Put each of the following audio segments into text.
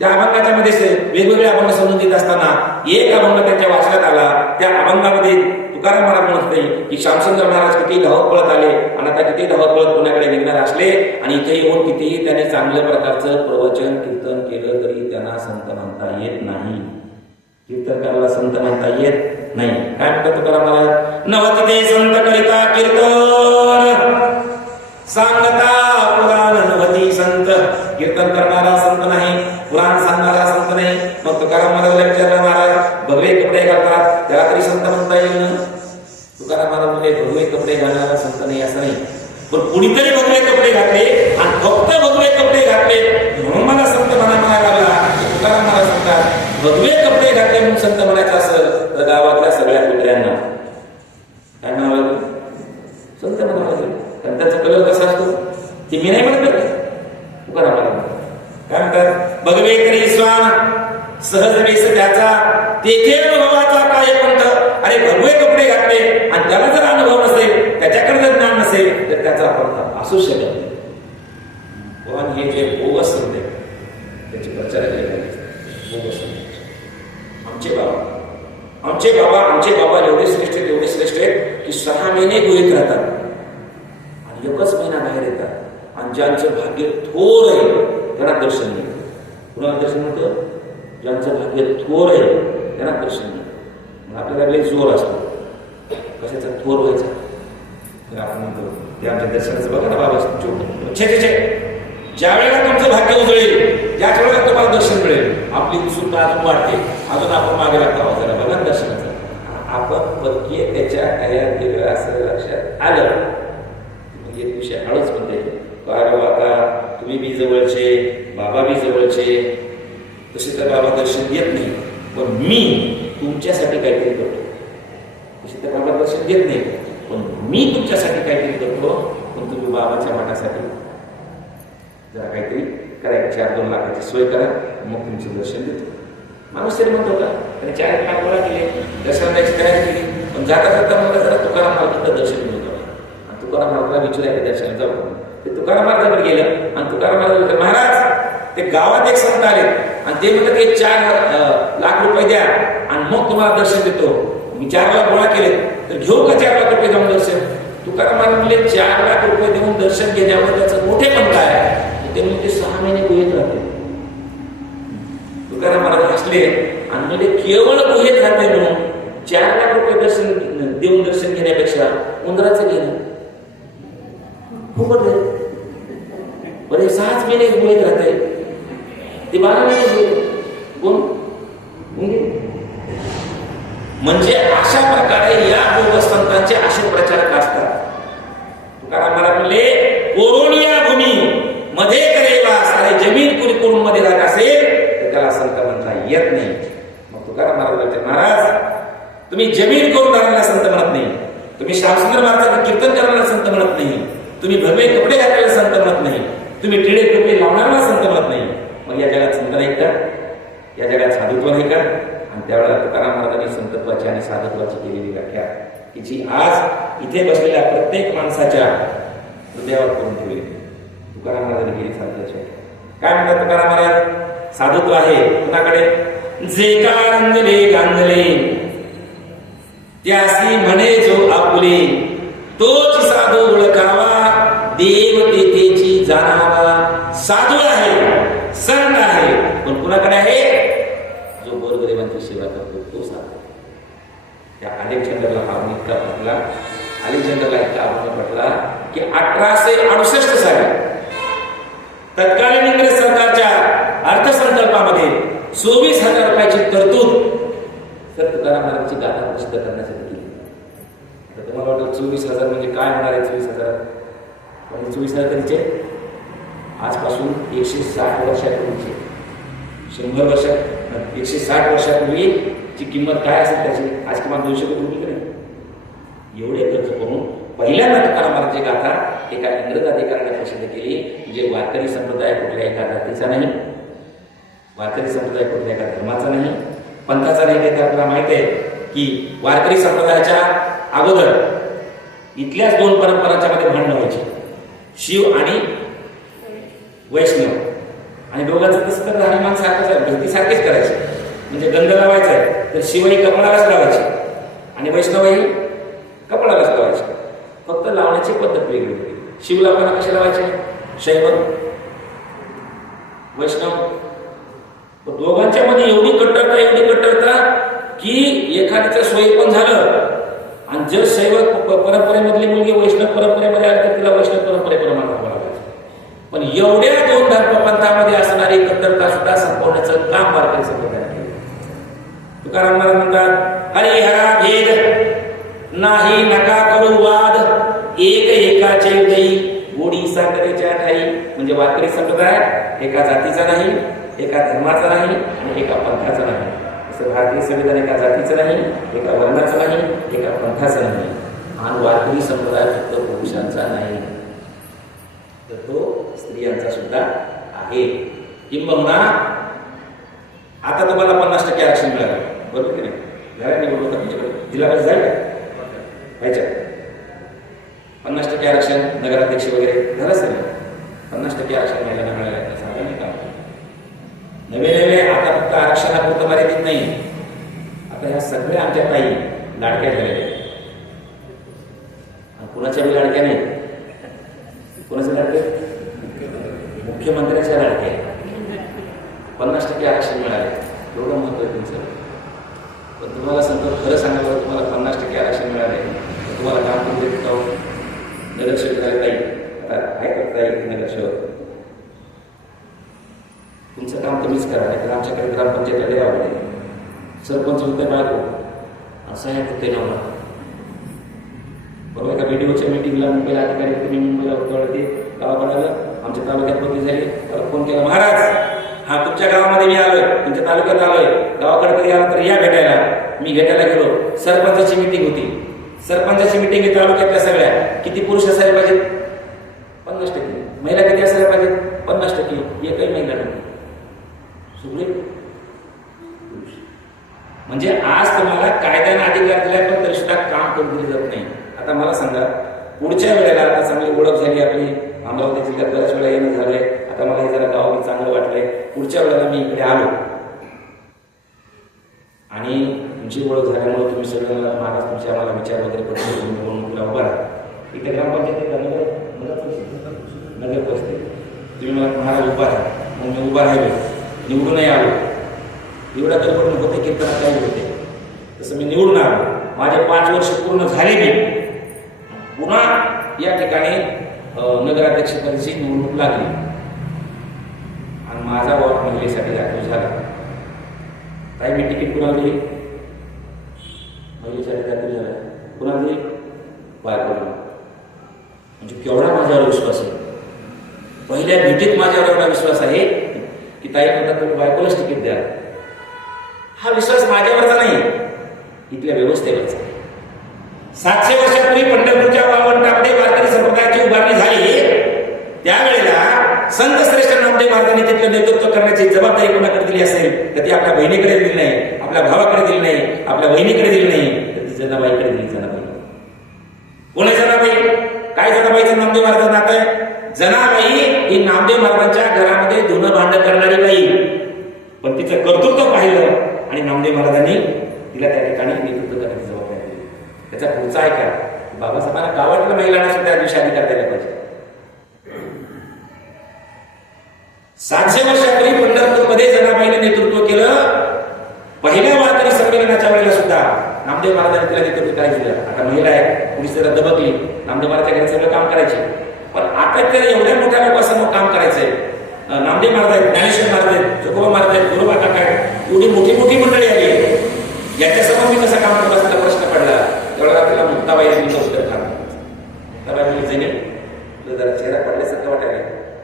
त्या अभंगाच्या मध्ये वेगवेगळे अभंग समजून देत असताना एक अभंग त्यांच्या वाचनात आला. त्या अभंगामध्ये तुकाराम महाराज म्हणत नाही की श्यामसुंदर महाराज किती धावत पळत आले आणि आता किती धावत पळत पुण्याकडे निघणार असले आणि इथे येऊन कितीही त्यांनी चांगल्या प्रकारचं प्रवचन कीर्तन केलं तरी त्यांना संत म्हणता येत नाही. कीर्तनकाराला संत म्हणता येत नाही. काय म्हणतात तुकाराम महाराज? नवती ते संत करिता कीर्तन सांगता पुराण नवती संत. कीर्तन करणारा संत नाही, पुराण सांगणारा संत नाही. मग तुकाराम महाराजला विचारलं, महाराज भगवे कपडे घालतात त्याला तरी संत म्हणता येईल ना? तुकाराम महाराज म्हणजे भगवे कपडे घालणारा संत नाही असं नाही, पण कुणीतरी भगवे कपडे घातले आणि फक्त भगवे कपडे घातले म्हणून मला संत म्हणायला लागला. तुकाराम महाराज सांगतात भगवे कपडे घातले म्हणून संत म्हणायचं असेल तर गावातल्या सगळ्या कुत्र्यांना काय म्हणावं लागेल? संत म्हणावं लागेल. कारण त्याचा कलर कसा असतो ते मी नाही म्हणत. तुकाराम महाराज काय म्हणतात? भगवे करी स्वान सहज वेश त्याचा तेथे अनुभवाचा काय पंथ. अरे भगवे कपडे घातले आणि त्याला जर अनुभव नसेल, त्याच्याकडे जर ज्ञान नसेल तर त्याचा पंथ असू शकत नाही. पण हे जे बोगस संत त्याचे प्रचार बोगस संत. आमचे बाबा एवढे श्रेष्ठ आहेत की 6 महिने गुहेत राहतात आणि 1च महिना बाहेर येतात. आणि ज्यांचं भाग्य थोर आहे त्यांना दर्शन मिळतं. कुणाला दर्शन मिळतं? ज्यांचं भाग्य थोर आहे त्यांना दर्शन मिळतं. आपल्याला लई जोर असतो कशाचा थोर व्हायचा तर आपण म्हणतो ते आमच्या दर्शनाचं बघा ना बाबा छे ज्या वेळेला तुमचं भाग्य उजळेल ज्याच वेळेला तुम्हाला दर्शन मिळेल आपली उत्सुकता अजून वाढते, अजून आपण मागे लागतो. जरा बघा दर्शनाचं आपण परकीय त्याच्या तयार केलं असं लक्षात आलं. एक विषय हळूच म्हणते अरे बाबा तुम्ही बी जवळचे बाबा बी जवळचे तसे तर बाबा दर्शन देत नाही, पण मी तुमच्यासाठी काहीतरी करतो. तसे तर बाबा दर्शन देत नाही, पण मी तुमच्यासाठी काहीतरी करतो. पण तुम्ही बाबाच्या मठासाठी जरा काहीतरी करायचं, 4-2 लाखाची सोय करा, मग तुमचं दर्शन देतो. माणूस तरी म्हणतो का त्याने 4 लाख गोळा केले, दर्शन द्यायची तयारी केली, पण जाता जाता मला जरा तुकाराम महाराजांचं दर्शन मिळतो आणि तुकाराम महाराजांना विचारायचं दर्शन जाऊ. ते तुकाराम महाराजांकडे गेलं आणि तुकाराम महाराज महाराज ते गावात एक संत आले आणि ते म्हणतात की 4 लाख रुपये द्या आणि मग तुम्हाला दर्शन देतो. मी 4 लाख गोळा केले तर घेऊ का 4 लाख रुपये देऊन दर्शन? तुकाराम महाराज म्हणले 4 लाख रुपये देऊन दर्शन घेण्यावर त्याचं मोठे पण काय ते म्हणजे 6 महिने गुहेत राहते. तुकाराम महाराज हसले आणि म्हणजे केवळ गुहेत राहते म्हणून 4 लाख रुपये दर्शन देऊन दर्शन घेण्यापेक्षा उंदराचं घेणं खूप बरे. 6 महिने गुहेत राहते ते 12 महिने कोण म्हणजे अशा प्रकारे या बोगस संतांचे असे प्रचारक असतात. तुकाराम महाराज म्हणले कोरोनिया भूमी मध्ये करेवा सारे जमीन कुरिकुरुम मध्ये राहत असेल तर त्याला संत म्हणता येत नाही. मग तुकाराम महाराज म्हणते महाराज तुम्ही जमीन करून राहण्याला संत म्हणत नाही, तुम्ही श्यामसुंदर महाराजांचं कीर्तन करण्याला संत म्हणत नाही, तुम्ही भगवे कपडे घातलेला संत म्हणत नाही, तुम्ही टिळे कपडे लावणारा संत म्हणत नाही. मग या जगात संत नाही का? या जगात साधुत्व नाही का? आणि त्यावेळेला तुकाराम महाराजांनी संतत्वाची आणि साधुत्वाची केलेली व्याख्या की जी आज इथे बसलेल्या प्रत्येक माणसाच्या हृदयावर करून ठेवली. तुकाराम महाराजांनी केली साधुत्वाची. काय म्हणतात तुकाराम महाराज? साधुत्व आहे कुणाकडे? जे गांजले गांजले त्यासी म्हणे जो आपुले तोच साधू ओळखावा देव तेथेची जाणावा. साधू आहे संत आहे पण कुणाकडे आहे? जो गोरगरिबांची सेवा करतो तो साधू. त्या अलेक्झांडरला हा इतका पटला, अलेक्झांडरला इतका अभिमान पटला की 1868 साली तत्कालीन इंग्रज सरकारच्या अर्थसंकल्पामध्ये 24,000 रुपयाची तरतूद तर तुकाराम महाराजांची गाथा प्रसिद्ध करण्यासाठी केली. तर तुम्हाला वाटतं 24,000 म्हणजे काय होणार आहे? 24,000 म्हणजे 24,000 कधीचे? आजपासून 160 वर्षापूर्वीचे, 100 वर्षात 160 वर्षापूर्वीची किंमत काय असेल त्याची? आज किमान 200 कोटी कडे एवढे खर्च करून पहिल्यांदा तुकाराम महाराजांची गाथा एका इंग्रज अधिकाऱ्याने प्रसिद्ध केली. म्हणजे वारकरी संप्रदाय कुठल्या एका जातीचा नाही, वारकरी संप्रदाय कुठल्या एका धर्माचा नाही, पंथाचा नाही. ते आपल्याला माहिती आहे की वारकरी संप्रदायाच्या अगोदर इथल्याच 2 परंपरांच्या मध्ये भांडण व्हायची, शिव आणि वैष्णव. आणि दोघांचं तसं तर राहणीमान सारखंच आहे, भीतीसारखेच करायचे. म्हणजे गंध लावायचा आहे तर शिवही कपाळालाच लावायची आणि वैष्णवही कपाळालाच लावायची. फक्त लावण्याची पद्धत वेगळी होती. शिव लावताना कसे लावायचे? शैव, वैष्णव. दोघांच्या मध्ये एवढी कट्टरता की एखाद्याचं सोय पण झालं आणि जर शैव परंपरेमधली मुलगी वैष्णव परंपरेमध्ये आली तर तिला वैष्णव परंपरेप्रमाणे लावायचं. पण एवढ्या दोन धर्मपंथामध्ये असणारी कट्टरता सुद्धा संपवण्याचं काम वारकरी संप्रदायाने केलं. तुकाराम महाराज म्हणतात, हरिहरा भेद नाही नका करू वाद, एक एकाचे उदयी गोडी साखरेच्या ठाई. म्हणजे वारकरी संप्रदाय एका जातीचा नाही, एका धर्माचा नाही आणि एका पंथाचा नाही. असं भारतीय संविधान एका जातीचं नाही, एका वर्णाचं नाही, एका पंथाचं नाही. आणि वारकरी संप्रदाय फक्त पुरुषांचा नाही तर तो स्त्रियांचा सुद्धा आहे. किंबहुना आता तुम्हाला 50% आरक्षण मिळालं, बरोबर की नाही? झालं निवडणूक तुमच्याकडे जिल्हा परिषद झाली का व्हायच्या? 50% आरक्षण नगराध्यक्ष वगैरे झालं सगळं. 50% आरक्षण महिलांना मिळालं सांगा नाही का? नवे आता फक्त आरक्षणापुरतं मर्यादित नाही. आता ह्या सगळ्या आमच्या ताई लाडक्या झालेल्या, कुणाच्या बी लाडक्या नाही. कोणाच्या लाडके? मुख्यमंत्र्याच्या लाडक्या. 50% आरक्षण मिळाले, एवढं महत्व आहे तुमचं. पण तुम्हाला सांगतो, खरं सांगायला तुम्हाला 50% आरक्षण मिळाले तर तुम्हाला काम करून देत जाऊ. नगरसेवक झाले ताई, आता आहे का ताई नगरसेवक? तुमचं काम तुम्हीच करा. नाही तर आमच्याकडे ग्रामपंचायत लय आवडते. सरपंच होते बायको, असं आहे होते नवरा, बरोबर का? बीडीओच्या मिटिंगला मुंबईला अधिकारी तुम्ही मुंबईला होते, गावाकडे आमच्या तालुक्यात बदली झाली, त्याला फोन केला, महाराज हा तुमच्या गावामध्ये मी आलोय, तुमच्या तालुक्यात आलोय, गावाकडे कधी आला तर या भेटायला. मी भेटायला गेलो, सरपंचाची मिटिंग होती. सरपंचाची मिटिंग आहे तालुक्यातल्या सगळ्या. किती पुरुष असायला पाहिजेत? 50%. महिला किती असायला पाहिजेत? 50%. एकही महिला नाही, सगळे पुरुष. म्हणजे आज तुम्हाला कायद्याने अधिकार दिलाय पण तरी सुद्धा काम करून दिले जात नाही. आता मला सांगा, पुढच्या वेळेला आता चांगली ओळख झाली आपली, अमरावती जिल्ह्यात बऱ्याच वेळा येणं झालंय, आता मला हे जरा गाव चांगलं वाटलंय, पुढच्या वेळेला मी इकडे आलो आणि तुमची ओळख झाल्यामुळे तुम्ही सगळे मला महाराज तुमचे आम्हाला विचार वगैरे पडतो, निवडणुकीला उभा राहा. इथे ग्रामपंचायत नगर परिस्थिती तुम्ही मला महाराज उभा राहा, मग मी उभा राहिलो, निवडूनही आलो. एवढा गडबड होते कीर्तनात काही होते, तसं मी निवडून आलो. माझे 5 वर्ष पूर्ण झाले. मी पुन्हा या ठिकाणी नगराध्यक्ष पदाची निवडणूक लागली आणि माझा वॉर्ड महिलेसाठी दाखल झाला. ताई मी तिकीट कुणाला दिली? महिलेसाठी दाखल झाला. कुणाला दिली? बायकोला. म्हणजे केवढा माझ्यावर विश्वास आहे. पहिल्या भेटीत माझ्यावर एवढा विश्वास आहे की ताई म्हणतात तुम्ही बायकोलाच तिकीट द्या. हा विश्वास माझ्यावरचा नाही, इथल्या व्यवस्थेवरचा. 700 वर्षापूर्वी पंढरपूरच्या वाळवंटामध्ये वारकरी संप्रदायाची उभारणी झाली. त्यावेळेला संत श्रेष्ठ नामदेव महाराजांनी तिथलं नेतृत्व करण्याची जबाबदारी कोणाकडे दिली असेल तर ती आपल्या बहिणीकडे दिली नाही, आपल्या भावाकडे दिली नाही, आपल्या बहिणीकडे दिली नाही, तर ती जनाबाईकडे दिली. जनाबाई कोण आहे? जनाबाई. काय जनाबाईचं नामदेव महाराजांचं नातं आहे? जनाबाई ही नामदेव महाराजांच्या घरामध्ये धुणं भांड करणारी बाई, पण तिचं कर्तृत्व पाहिलं आणि नामदेव महाराजांनी तिला त्या ठिकाणी नेतृत्व करण्याची जबाबदारी दिली. त्याचा पुढचा आहे का? बाबासाहेबांना गावातल्या महिलांना सुद्धा त्या दिवशी अधिकार द्यायला पाहिजे. 700 वर्षापूर्वी पंढरपूरमध्ये जनाबाईने नेतृत्व केलं. पहिल्या वारकरी संमेलनाच्या वेळेला सुद्धा नामदेव महाराजांनी तिला नेतृत्व करायचं दिलं. आता महिला आहे, पुढे जरा दबकली, नामदेव महाराजच्या घरी सगळं काम करायचे. पण आता तर एवढ्या मोठ्या लोकांसमोर काम करायचंय. नामदेव महाराज आहेत, ज्ञानेश्वर महाराज आहेत, जोगोबा महाराज आहेत, गुरुबा काका आहेत, एवढी मोठी मंडळी आली. याच्यासमोर मी कसं काम करत असताना प्रश्न पडला. तेवढा तिला मुक्ताबाईने मी उत्तर काम मुक्ताबाई जणी तुला जरा चेहरा पडल्यासारखं वाटायला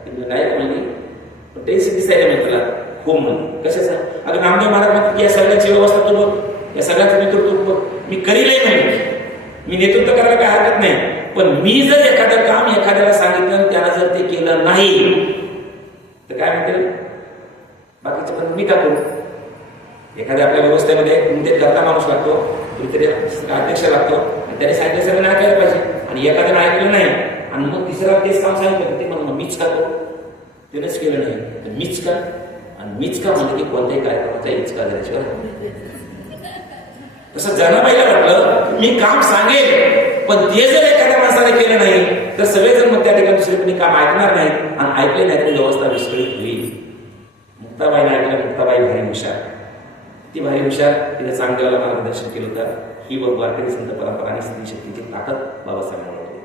ती नाही म्हणली, पण टेन्शन दिसायला मी तुला खूप म्हणून कशाचं. अगं नामदेव महाराज म्हणतात की या सगळ्याची व्यवस्था तू बघ, या सगळ्याचं नेतृत्व बघ. मी करीलही म्हणून, मी नेतृत्व करायला काय हरकत नाही, पण मी जर एखादं काम एखाद्याला सांगितलं त्यानं जर ते केलं नाही तर काय म्हणते बाकीचे पण मी का करू. एखाद्या आपल्या व्यवस्थेमध्ये कोणते करता माणूस लागतो, कुठेतरी अध्यक्ष लागतो आणि त्याने सांगितलं सगळं नाही ऐकायला पाहिजे आणि एखाद्यानं ऐकलं नाही आणि मग तिसरा तेच काम सांगितलं ते म्हणून मीच का करू. त्यानेच केलं नाही तर मीच का, आणि मीच का म्हणलं की कोणत्याही कार्यक्रमाचा इचका झाल्याशिवाय. तसं जनाबाईला वाटलं मी काम सांगेल, पण ते जर एखाद्या माणसाने केलं नाही तर सगळेजण मग त्या ठिकाणी दुसरे कोणी काम ऐकणार नाहीत, आणि ऐकले नाही तर व्यवस्था विस्कळीत होईल. मुक्ताबाईने ऐकलं. मुक्ताबाई भारी हुशार, ती भारी हुशार. तिने चांगदेवाला मार्गदर्शन केलं होतं. ही बघ वारकरी संत परंपरा आणि स्त्री शक्तीची ताकद बाबासाहेब ओळखली.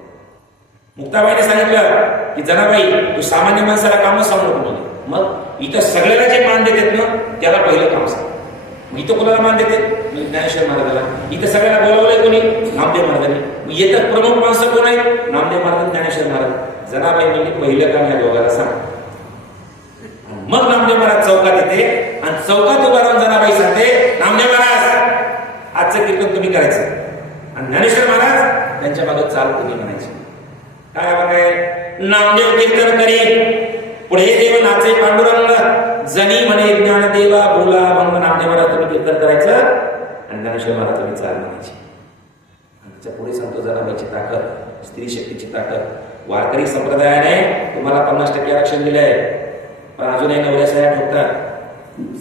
मुक्ताबाईने सांगितलं की जनाबाई तू सामान्य माणसाला काम सांगू नको म्हणे. मग इथं सगळ्याला जे मान देतात ना त्याला पहिलं काम सांग. मग इथं कोणाला मान देते? ज्ञानेश्वर महाराजाला. इथं सगळ्यांना बोलावलंय कोणी? नामदेव महाराजांनी. मग येतात प्रमुख माणसं कोण आहेत? नामदेव महाराज, ज्ञानेश्वर महाराज. जनाबाई म्हणजे पहिलं काम या दोघाला सांग. मग नामदेव महाराज चौकात येते आणि चौकात उभा राहून जनाबाई सांगते नामदेव महाराज आजचं कीर्तन तुम्ही करायचं, आणि ज्ञानेश्वर महाराज त्यांच्या मागे चाल तुम्ही म्हणायची. काय बघाय? नामदेव कीर्तन करी पुढे देव नाचे पांडुरंग जनी म्हणे ज्ञानदेवा बोला म्हणून नामदेव महाराज तुम्ही कीर्तन करायचं आणि ज्ञानेश्वर महाराज तुम्ही चाल म्हणायची. आणि त्याच्या पुढे सांगतो जनाबाईची ताकद, स्त्री शक्तीची ताकद. वारकरी संप्रदायाने तुम्हाला 50% आरक्षण दिले आहे, पण अजूनही नवऱ्या सह्या ठोकतात.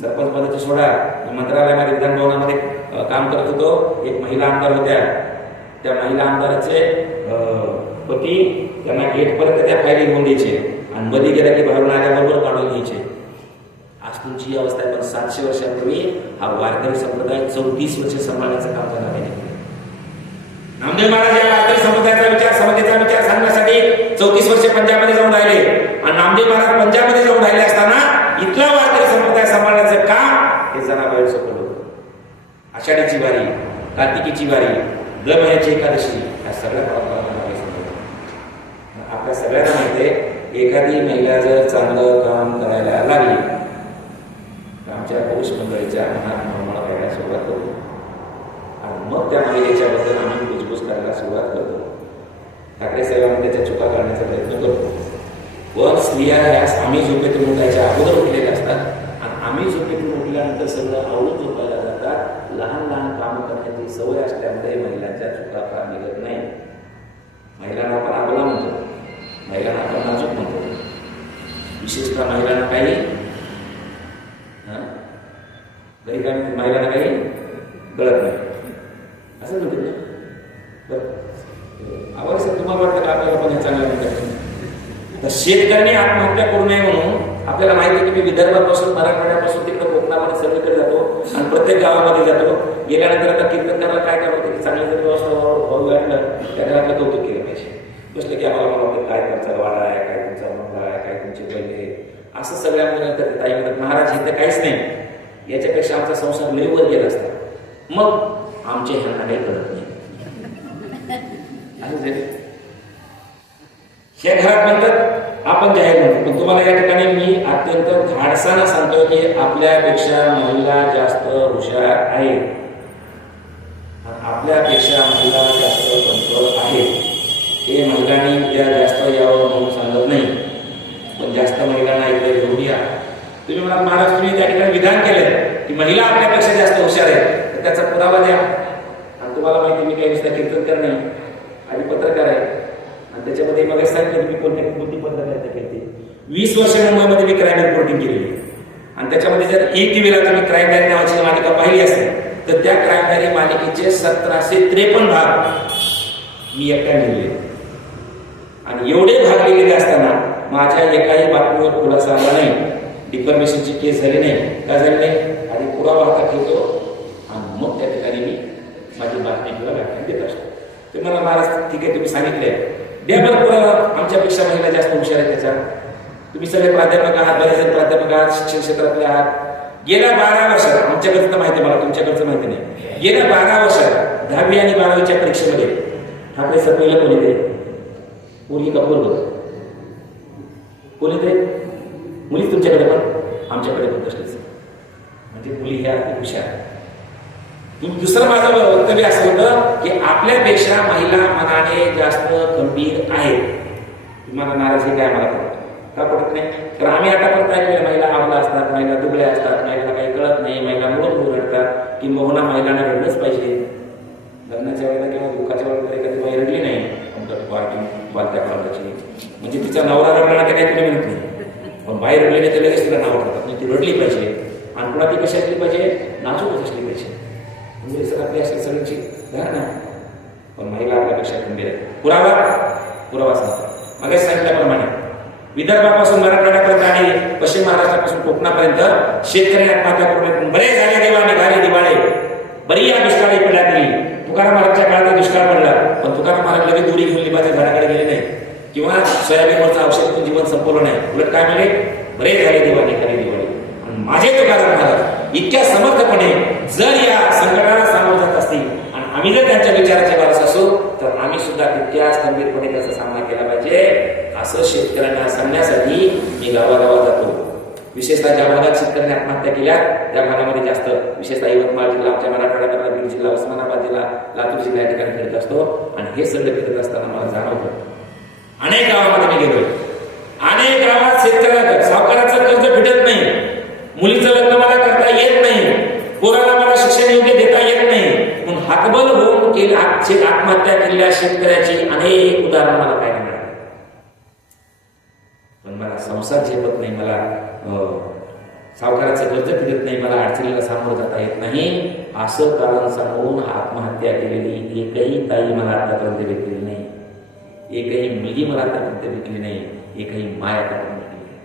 सरपंच पदाची सोडा. मंत्रालयामध्ये विधान भवनामध्ये काम करत होतो. एक महिला आमदार होत्या. त्या महिला आमदाराचे पती त्यांना गेटपर्यंत त्या फायली घेऊन द्यायचे आणि मध्ये गेल्या की बाहेरून आल्याबरोबर काढून घ्यायचे. आज तुमची ही अवस्था आहे. पण 700 वर्षापूर्वी हा वारकरी संप्रदाय 34 वर्ष सांभाळण्याचं काम करणार आहे. नामदेव महाराज या वारकरी संप्रदायाचा विचार, समतेचा विचार सांगण्यासाठी 34 वर्ष पंजाबमध्ये जाऊन राहिले, आणि नामदेव महाराज पंजाबमध्ये जाऊन राहिले असताना इथला वारकरी संप्रदाय सांभाळण्याचं काम हे जनाबाई सोपवलं होतं. आषाढीची वारी, कार्तिकीची वारी, दर महिन्याची एकादशी, या सगळ्या परंपरा आपल्या सगळ्यांना माहिती आहे. एखादी महिला जर चांगलं काम करायला लागली तर आमच्या पुरुष मंडळीच्या मनात मळमळ करायला सुरुवात करतो, आणि मग त्या महिलेच्या बद्दल आम्ही कुजबूज करायला सुरुवात करतो. ठाकरे साहेबांनी त्याच्या चुका काढण्याचा प्रयत्न करतो. पण स्त्रिया ह्या आम्ही झोपेतून उठायच्या अगोदर उठलेल्या असतात, आणि आम्ही झोपेतून उठल्यानंतर सगळं आवडून झोपायला जातात. लहान लहान कामं करण्याची सवय असल्यामुळे महिलांच्या चुका फार निघत नाही. महिलांना आपण आबला म्हणतो, महिलांना आपण नाजूक म्हणतो. विशेषतः महिलांना काही घरी काय महिलांना काही कळत नाही असं म्हणते ना. बरं आवश्यक तुम्हाला वाटतं का आपल्याला पण हे चांगलं म्हणतात? तर शेतकऱ्यांनी आत्महत्या करू नये म्हणून आपल्याला माहिती आहे की मी विदर्भापासून मराठवाड्यापासून तिकडे कोकणामध्ये सगळीकडे जातो आणि प्रत्येक गावामध्ये जातो. गेल्यानंतर आता कीर्तन करायला काय करावं की चांगली जर व्यवस्था व्हावी वाटलं त्या घरातलं कौतुक केलं पाहिजे. बसलं की आम्हाला मला वाटतं काय तुमचा वाडा आहे, काय तुमचा मंगळा आहे, काय तुमचे बैल, असं सगळ्या मुलांना ताई म्हणतात महाराज हे तर काहीच नाही, याच्यापेक्षा आमचा संसार लय वर गेला असता. मग आमचे ह्यांना काही कळत नाही. हे घरात म्हणतात आपण जाहीर म्हणतो, पण तुम्हाला या ठिकाणी मी अत्यंत धाडसानं सांगतो की आपल्यापेक्षा महिला जास्त हुशार आहेत, आपल्यापेक्षा महिला जास्त कंट्रोल आहेत. हे महिलांनी या जास्त यावं म्हणून सांगत नाही, पण जास्त महिलांना इकडे घेऊन या. तुम्ही म्हणा महाराज तुम्ही त्या ठिकाणी विधान केलंय की महिला आपल्यापेक्षा जास्त हुशार आहेत, तर त्याचा पुरावा द्या. आणि तुम्हाला माहिती मी काही नुसतं कीर्तन करणे आणि पत्रकार आहे, आणि त्याच्यामध्ये मग सांगितलं तुम्ही कोणती पत्रकारिता केली. 20 वर्ष मुंबईमध्ये मी क्राईम रिपोर्टिंग केली, आणि त्याच्यामध्ये जर ETVला तुम्ही क्राईम डायरी नावाची मालिका पाहिली असेल तर त्या क्राईम डायरी मालिकेचे 1753 भाग मी एकट्याने लिहिले, आणि एवढे भाग लिहिलेले असताना माझ्या एकाही बातमीवर खुलासा आला नाही, डिफॉर्मेशनची केस झाली नाही. का झाली नाही? आणि पुरावा हातात ठेवतो आणि मग त्या ठिकाणी मी माझी बातमी किंवा व्याख्यान देत असतो. ते मला महाराज ठीक आहे तुम्ही सांगितले द्या बरं पुरावा, आमच्यापेक्षा महिला जास्त हुशार आहे त्याचा. तुम्ही सगळे प्राध्यापक आहात, बरेच जण प्राध्यापक आहात, शिक्षण क्षेत्रातले आहात. गेल्या 12 वर्षात आमच्याकडचं माहिती मला, तुमच्याकडचं माहिती नाही. गेल्या 12 वर्षात 10वी आणि 12वीच्या परीक्षेमध्ये ठाकरे सर पहिलं कोण येते? मुली का पोरग? कोण येते? मुलीच तुमच्याकडे पण आमच्याकडे पण तसेच. म्हणजे मुली ह्या हुशार. दुसरं माझं वक्तव्य असं होतं की आपल्यापेक्षा महिला मनाने जास्त गंभीर आहेत. तुम्हाला नाराजी काय मला पडत का पडत नाही? तर आम्ही आतापर्यंत ऐकले महिला आमला असतात, महिला दुबळ्या असतात, महिला काही कळत नाही, महिला मुळून रडतात, किंबहुना महिलांना रडलंच पाहिजे. लग्नाच्या वेळेला किंवा दुःखाच्या वेळेला कधी बाई रडली नाही वालत्या काळाची, म्हणजे तिचा नवरा रडला की नाही तुम्ही म्हणत नाही, पण पुन्हा ती कशी असली पाहिजे, नाजूकच असली पाहिजे. मुली सर आपली असेल सगळ्यांची धारणा, पण महिला आपल्यापेक्षा गंभीर आहे. पुरावा सांगतो. मग सांगितल्याप्रमाणे विदर्भापासून मराठवाड्यापर्यंत आणि पश्चिम महाराष्ट्रापासून कोकणापर्यंत शेतकरी आत्महत्या करून बरे झाले देवा निघाले दिवाळे, बरी या दुष्काळी पिढ्यातली. तुकाराम महाराजच्या काळात दुष्काळ पडला, पण तुकाराम महाराज लगेच दुरी घेऊन लिंबाच्या झाडाकडे गेले नाही किंवा सोयाबीनवरचं औषध करून जीवन संपवलं नाही. उलट काय म्हणे, बरे झाले देवा निघाले दिवाळी. आणि माझे तुकाराम महाराज इतक्या समर्थपणे जर या संकटाला सामोरं जात असतील आणि आम्ही जर त्यांच्या विचाराचे वारस असू, तर आम्ही सुद्धा तितक्याच गंभीरपणे त्याचा सामना केला पाहिजे. असं शेतकऱ्यांना सांगण्यासाठी मी गावागावात जातो. विशेषतः ज्या भागात शेतकऱ्यांनी आत्महत्या केल्या त्या भागामध्ये जास्त, विशेषतः यवतमाळ जिल्हा, आमच्या मराठवाड्यात बीड जिल्हा, उस्मानाबाद जिल्हा, लातूर जिल्हा या ठिकाणी फिरत असतो. आणि हे सगळं फिरत असताना मला जाणवतं, अनेक गावामध्ये मी गेलोय, अनेक गावात शेतकऱ्याला सावकाराचं कर्ज फिटत नाही, मुलीचं लग्न मला करता येत नाही, पोराला मला शिक्षण योग्य देता येत नाही, म्हणून हातबल होऊन आत्महत्या केलेल्या शेतकऱ्याची अनेक उदाहरणं मला पाहायला मिळाली. पण मला संसार झेपत नाही, मला सावकाराचं कर्ज फिरत नाही, मला अडचणीला सामोरं जाता येत नाही, असं कारण सांगून आत्महत्या केलेली एकही ताई मला आतापर्यंत भेटलेली नाही, एकही मुलगी मला आतापर्यंत भेटली नाही, एकही माय आतापर्यंत भेटली नाही.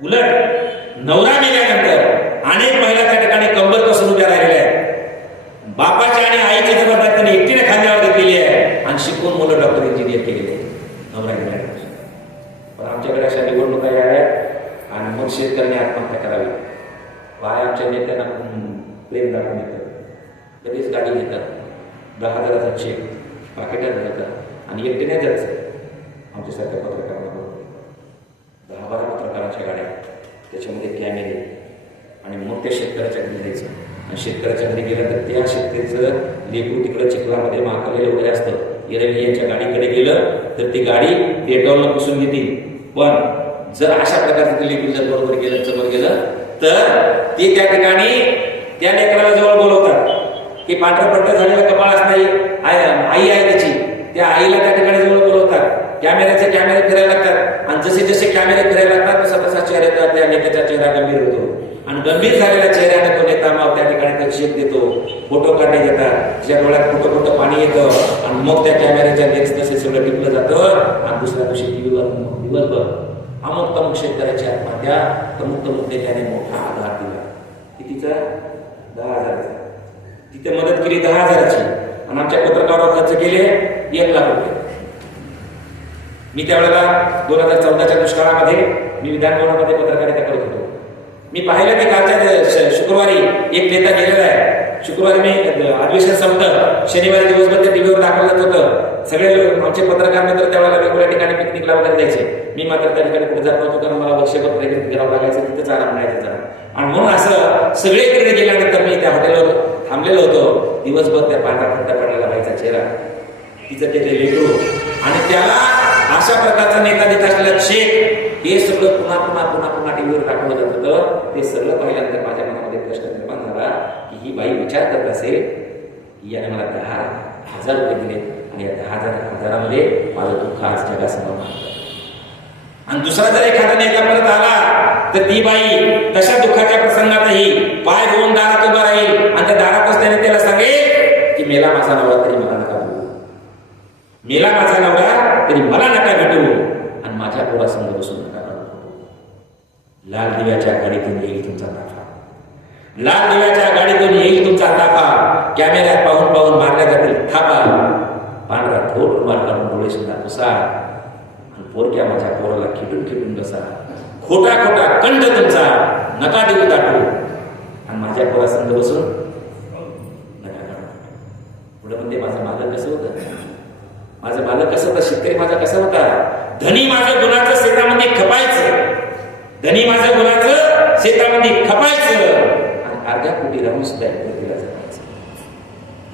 उलट नवरा मेल्यानंतर अनेक महिला त्या ठिकाणी कंबर कसून उभ्या राहिलेल्या आहेत. बापाच्या आणि आईची जबाबदारी त्यांनी एकटीने खांद्यावर घेतलेली आहे आणि शिकून मुलं डॉक्टर इंजिनियर केलेले नवरा गेल्यानंतर. पण आमच्याकडे अशा निवडणुका आहेत आणि मग शेतकऱ्यांनी आत्महत्या करावी. वाय आमच्या नेत्यांना प्रेम दाखवून येतं, लगेच गाडी घेतात, 10,000चा चेक पाकिटात घालतात आणि एकटीने जायचं. आमच्यासारख्या पत्रकारांना 10-12 पत्रकारांच्या गाड्या, त्याच्यामध्ये कॅमेरे, आणि मग त्या शेतकऱ्याच्या घरी जायचं. आणि शेतकऱ्याच्या घरी गेल्यानंतर त्या शेतकऱ्याचं लेकरू तिकडं चिखलामध्ये माखलेलं वगैरे असतं. यांच्या गाडीकडे गेलं तर ती गाडी डेटॉलनं पुसून घेतील. पण जर अशा प्रकारचं ते लेकरू जर बरोबर गेलं, समोर गेलं, तर ते त्या ठिकाणी त्या लेकराला जवळ बोलवतात की पांढरं पट्ट झालेला कपाळच नाही, आई आहे त्याची, त्या आईला त्या ठिकाणी जवळ बोलवतात. कॅमेरे फिरायला लागतात आणि जसे जसे कॅमेरे फिरायला लागतात तसा तसा चेहरा, त्या नेत्याचा चेहरा गंभीर होतो आणि गंभीर झालेल्या चेहऱ्याने तो नेता मग त्या ठिकाणी शेक देतो, फोटो काढले जातात, त्याच्या डोळ्यात फोटो पाणी येतं आणि मग त्या कॅमेऱ्याच्या लेन्स तसे सगळं टिपलं जातं आणि दुसऱ्या दिवशी टीव्हीवर दिवसभर अमुक तमुक शेतकऱ्याची आत्महत्या, तमुक नेत्याने मोठा आधार दिला. कितीचा? 10,000चा. तिथे मदत केली 10,000ची आणि आमच्या पत्रकारावर खर्च केले 1 लाख रुपये. मी त्यावेळेला 2014च्या दुष्काळामध्ये मी विधानभवनामध्ये पत्रकारिता करत होतो. मी पाहिलं की कालच्या शुक्रवारी एक नेता गेलेला आहे. शुक्रवारी मी अधिवेशन संपलं, शनिवारी दिवसभर ते टीव्हीवर दाखवलं होतं. सगळे आमचे पत्रकार मित्र त्यावेळेला वेगवेगळ्या ठिकाणी पिकनिकला वगैरे जायचे. मी मात्र त्या ठिकाणी कुठे जात नव्हतो, कारण मला वर्षभर ट्रेनिंग घ्यावं लागायचं, तिथेच आराम मिळायचा. आणि म्हणून असं सगळीकडे गेल्यानंतर मी त्या हॉटेलवर थांबलेलो होतो. दिवसभर त्या पांढरा फट्टा पडलेला बाईचा चेहरा, तिचं ते लेकरू आणि त्याला अशा प्रकारचा नेता देत असलेला चेक, हे सगळं पुन्हा टीव्हीवर दाखवलं जात होतं. ते सगळं पाहिल्यानंतर माझ्या मनामध्ये प्रश्न निर्माण झाला की ही बाई विचार करत असेल की याने मला 10,000 रुपये दिले आणि या 10,000 माझं दुःख आज जगासमोर मांडलं. आणि दुसरा जर एखादा नेता परत आला तर ती बाई तशा दुःखाच्या प्रसंगातही पाय रोवून दारात उभा राहील आणि त्या दारातच त्याने त्याला सांगेल की मेला माझा नवरा तरी मला नका भेटू, मेला माझा नवरा तरी मला नका भेटू आणि माझ्या पोरासमोर बसून नका काढू. लाल दिव्याच्या गाडीतून येईल तुमचा ताफा, लाल दिव्याच्या गाडीतून येईल तुमचा ताफा, कॅमेऱ्यात पाहून पाहून मारल्या जातील थापा, पांढरा थोड रुमाल काढून डोळे सुद्धा पुसा आणि पोरक्या माझ्या पोराला खिटून बसा, खोटा कंठ तुमचा नका देऊ ताटू आणि माझ्या पोरासंग बसून नका काढू. पुढे म्हणते माझं मालक कसं होतं, माझं मालक कसं होतं, शेतकरी माझा कसा होता, धनी माझं गुणाचं शेतामध्ये खपायचं, धनी माझं गुणाचं शेतामध्ये खपायचं आणि अर्ध्या पोटी राहून सुद्धा तिला जपायचं.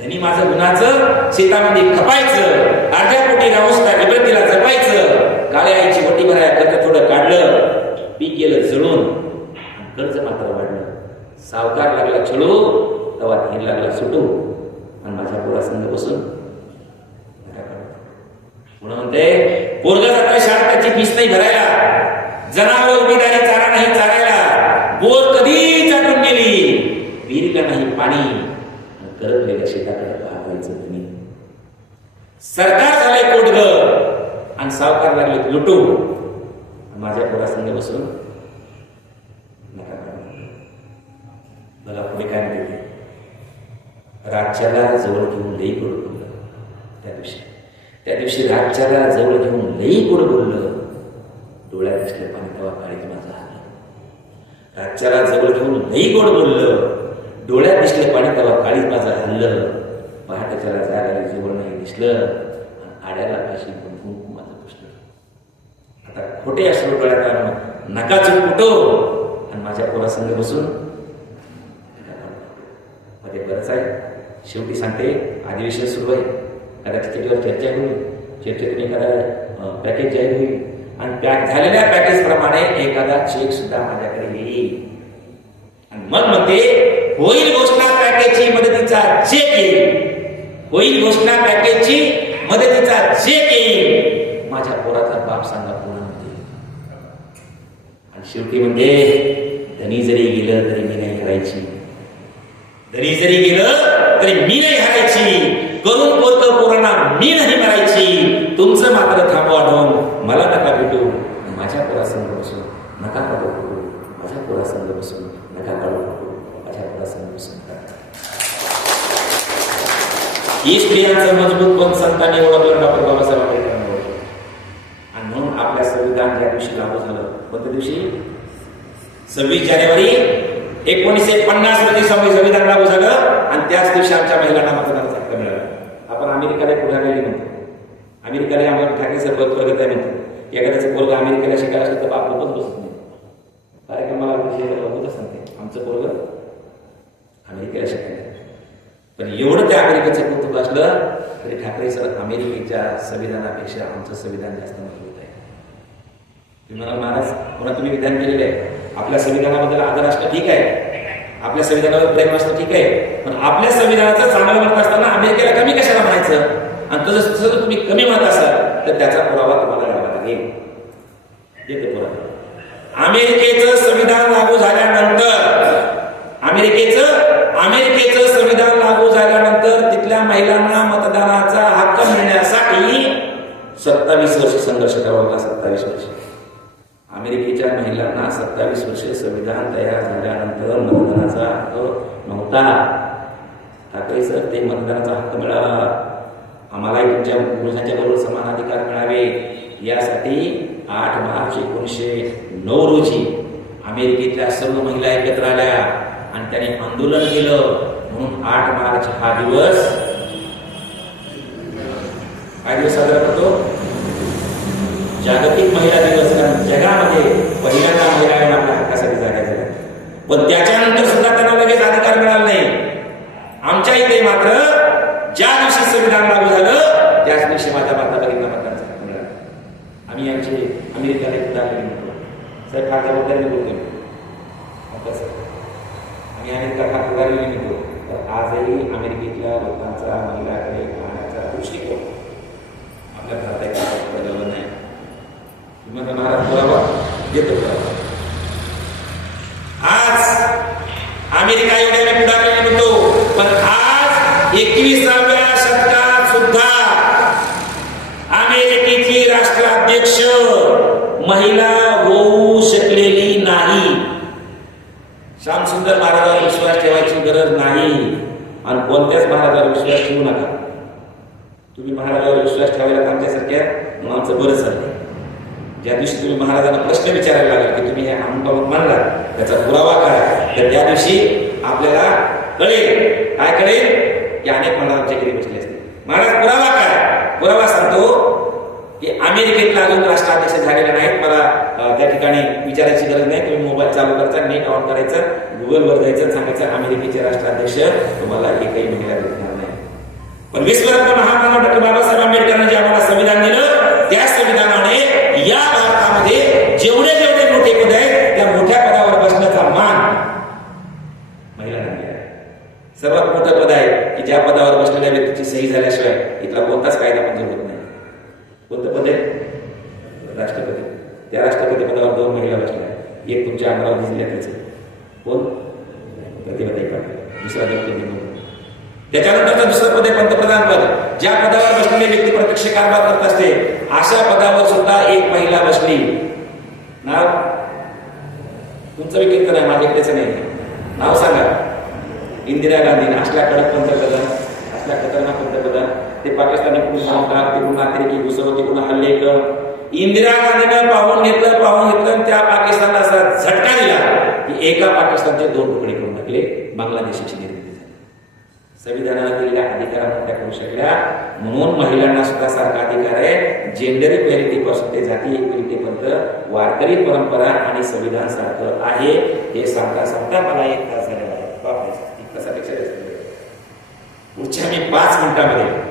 धनी माझं गुणाचं शेतामध्ये खपायचं, अर्ध्या पोटी राहून सुद्धा तिला जपायचं. काळ्या आईची वटी भराया कर्ज थोडं काढलं, पीक गेलं जळून आणि कर्ज मात्र वाढलं. सावकार लागला छळू तेव्हा धीर लागला सुटू आणि माझ्या पोरासंग बसून म्हणून म्हणते पोरग जातं शाळेत, त्याची फीस नाही भरायला, जनावर उभीदारी चारा नाही चारायला, बोर कधी चाटून विहिरीला नाही पाणी, करपलेल्या शेताकडे पाहायचं तुम्ही. सरकार झालंय कोटग आणि सावकार लागले लुटू. माझ्या पोरासंग बसून नका बघा पुढे काय म्हणते. राज्याला जवळ घेऊन लई गोड बोललं. त्या दिवशी राज्याला जवळ घेऊन लई गोड बोललं. डोळ्यात दिसलं पाणी तेव्हा काळीज माझा हल्लं. राज्याला जवळ घेऊन लई गोड बोललं. डोळ्यात दिसलं पाणी तेव्हा काळीज माझा हल्लं. पहाटेच्याला जागाला जवळ नाही दिसलं. आड्याला फाशी कुंकुमाचं पुसलं. आता खोटे अश्रू डोळ्यात आणून नका चूक कुठो आणि माझ्या पोरासंग बसून मध्ये बरंच आहे. शेवटी सांगते, अधिवेशन सुरू आहे. कदाचित त्याच्यावर चर्चा होईल. चर्चेतून एखादा पॅकेज जाहीर होईल आणि पॅक झालेल्या पॅकेज प्रमाणे एखादा चेक सुद्धा माझ्याकडे येईल आणि मग म्हणते होईल घोषणा पॅकेजची मदतीचा चेक येईल. होईल घोषणा पॅकेजची मदतीचा चेक येईल. माझ्या पोराचा बाप सांगा पुन्हा म्हणते. आणि शेवटी म्हणते धनी जरी गेलं तरी मी नाही हरायची. धनी जरी गेलं तरी मी नाही हरायची. करून पोरतं पोरांना मी नाही मरायची. तुमचं मात्र थांबवा ढोंग मला नका भेटू. माझ्या पोरासंग बसून नका काढू. माझ्या पोरासंग बसून नका काढू. माझ्या पोरासंग बसून ही स्त्रियांचं मजबूत पण संतांनी ओळखलं डॉक्टर बाबासाहेब आंबेडकरांनी ओळखलं. आणि म्हणून आपल्या संविधान ज्या दिवशी लागू झालं, कोणत्या दिवशी? 26 जानेवारी 1950 रोजी संविधान लागू झालं आणि त्याच दिवशी आमच्या महिलांना मतदानाचा हक्क मिळाला. आपण अमेरिकेला पुढारी म्हणतो. अमेरिकेला आम्हाला ठाकरे सर प्रगत आहे म्हणतो. एखाद्याचं पोरग अमेरिकेला शिकायला असलं तर बाप लोकच बसत नाही. कार्यक्रमाला होतच सांगते आमचं पोरग अमेरिकेला शिकायला. पण एवढं त्या अमेरिकेचं कौतुक असलं तरी ठाकरे सर अमेरिकेच्या संविधानापेक्षा आमचं संविधान जास्त मजबूत आहे. तुम्ही म्हणाल महाराज पुन्हा तुम्ही विधान केलेलं आहे. आपल्या संविधानाबद्दल आदर असणं ठीक आहे, आपल्या संविधानावर प्रेम असणं ठीक आहे, पण आपल्या संविधानाचं चांगलं म्हणत असताना अमेरिकेला कमी कशाला म्हणायचं? आणि तसं तुम्ही कमी म्हणत असाल तर त्याचा पुरावा तुम्हाला द्यावा लागेल. देते पुरावा. अमेरिकेचं संविधान लागू झाल्यानंतर अमेरिकेचं संविधान लागू झाल्यानंतर तिथल्या महिलांना मतदानाचा हक्क मिळण्यासाठी 27 वर्ष संघर्ष करावा लागला. 27 वर्ष. अमेरिकेच्या महिलांना 27 वर्षे संविधान तयार झाल्यानंतर मतदानाचा हक्क नव्हता. ठाकरे सर ते मतदानाचा हक्क मिळाला. आम्हालाही तुमच्या पुरुषांच्या बरोबर समान अधिकार मिळावे यासाठी 8 मार्च 1909 रोजी अमेरिकेतल्या सर्व महिला एकत्र आल्या आणि त्यांनी आंदोलन केलं. म्हणून 8 मार्च हा दिवस साजरा करतो जागतिक महिला दिवस. कारण जगामध्ये पहिल्यांदा महिला आपल्या हक्कासाठी जागा झाल्या, पण त्याच्यानंतर सुद्धा त्यांना लगेच अधिकार मिळाला नाही. आमच्या इथे मात्र ज्या दिवशी संविधान लागू झालं त्याच दिवशी माझ्या माता भगिनींना मतदानाचा हक्क मिळाला. आम्ही आमचे अमेरिकेला पुढारी म्हणतो. सर फार जबाबदारी बोलतोय आम्ही अमेरिका फार पुढारी म्हणतो. तर आजही अमेरिकेतल्या लोकांचा महिलाकडे पाहण्याचा दृष्टिकोन आपल्या भारतात बदलला नाही. महाराज पुरावा देतो. आज अमेरिका एवढ्या पुढारी म्हणतो, पण आज 21व्या शतकात सुद्धा अमेरिकेची राष्ट्राध्यक्ष महिला होऊ शकलेली नाही. श्यामसुंदर महाराजांवर विश्वास ठेवायची गरज नाही आणि कोणत्याच महाराजावर विश्वास ठेवू नका. तुम्ही महाराजावर विश्वास ठेवायला आमच्यासारख्या मग आमचं बरंच आहे. ज्या दिवशी तुम्ही महाराजांना प्रश्न विचारायला लागला की तुम्ही हे अमुक मानला त्याचा पुरावा काय, तर त्या दिवशी आपल्याला कळेल. काय कळेल? की अनेक महाराज आमच्या घरी बसले असते. महाराज पुरावा काय? पुरावा सांगतो की अमेरिकेतला अजून राष्ट्राध्यक्ष झालेले नाहीत. मला त्या ठिकाणी विचारायची गरज नाही. तुम्ही मोबाईल चालू करायचा, नेट ऑन करायचं, गुगलवर जायचं, सांगायचं अमेरिकेचे राष्ट्राध्यक्ष तुम्हाला एकही महिला भेटणार नाही. पण विश्वरत्न महामानव डॉक्टर बाबासाहेब आंबेडकरांनी जे आम्हाला संविधान दिलं त्या संविधानाने या भारतामध्ये जेवढे जेवढे मोठे पद आहेत त्या मोठ्या पदावर बसण्याचा मान महिलांना मिळाला. सर्वात मोठं पद आहे की ज्या पदावर बसलेल्या व्यक्तीची सही झाल्याशिवाय इथला कोणताच कायदा मंजूर होत नाही. कोणतं पद आहे? राष्ट्रपती. त्या राष्ट्रपती पदावर 2 महिला बसल्या. एक तुमच्या अमरावती जिल्ह्यातच. कोण? प्रतिभाताई पाटील. दुसरा द्रौपदी मुर्मू. त्याच्यानंतरचं दुसरं पद आहे पंतप्रधान पद. ज्या पदावर बसलेली व्यक्ती प्रत्यक्ष कारभार करत असते अशा पदावर सुद्धा एक महिला बसली. नाव तुमचं विकीर्तन आहे, माझ्याकडेच नाही. नाव सांगा. इंदिरा गांधी. असल्या कडक पंतप्रधान, असल्या खतरनाक पंतप्रधान. ते पाकिस्तानी पुन्हा तिकडून अतिरेकी घुसव, तिकडून हल्ले कर. इंदिरा गांधीनं पाहून घेतलं त्या पाकिस्तानला असा झटका दिला की एका पाकिस्तानचे 2 तुकडे करून टाकले. बांगलादेशाची निर्मिती झाली. संविधानाला दिलेल्या अधिकारांना त्या करू शकल्या. म्हणून महिलांना सुद्धा सारखा अधिकार आहे. जेंडर इक्वॅलिटी पासून ते जाती इक्वॅलिटी पर्यंत वारकरी परंपरा आणि संविधान सारखं आहे. हे सांगता मला 1 तास झालेला आहे. पुढच्या मी 5 मिनिटांमध्ये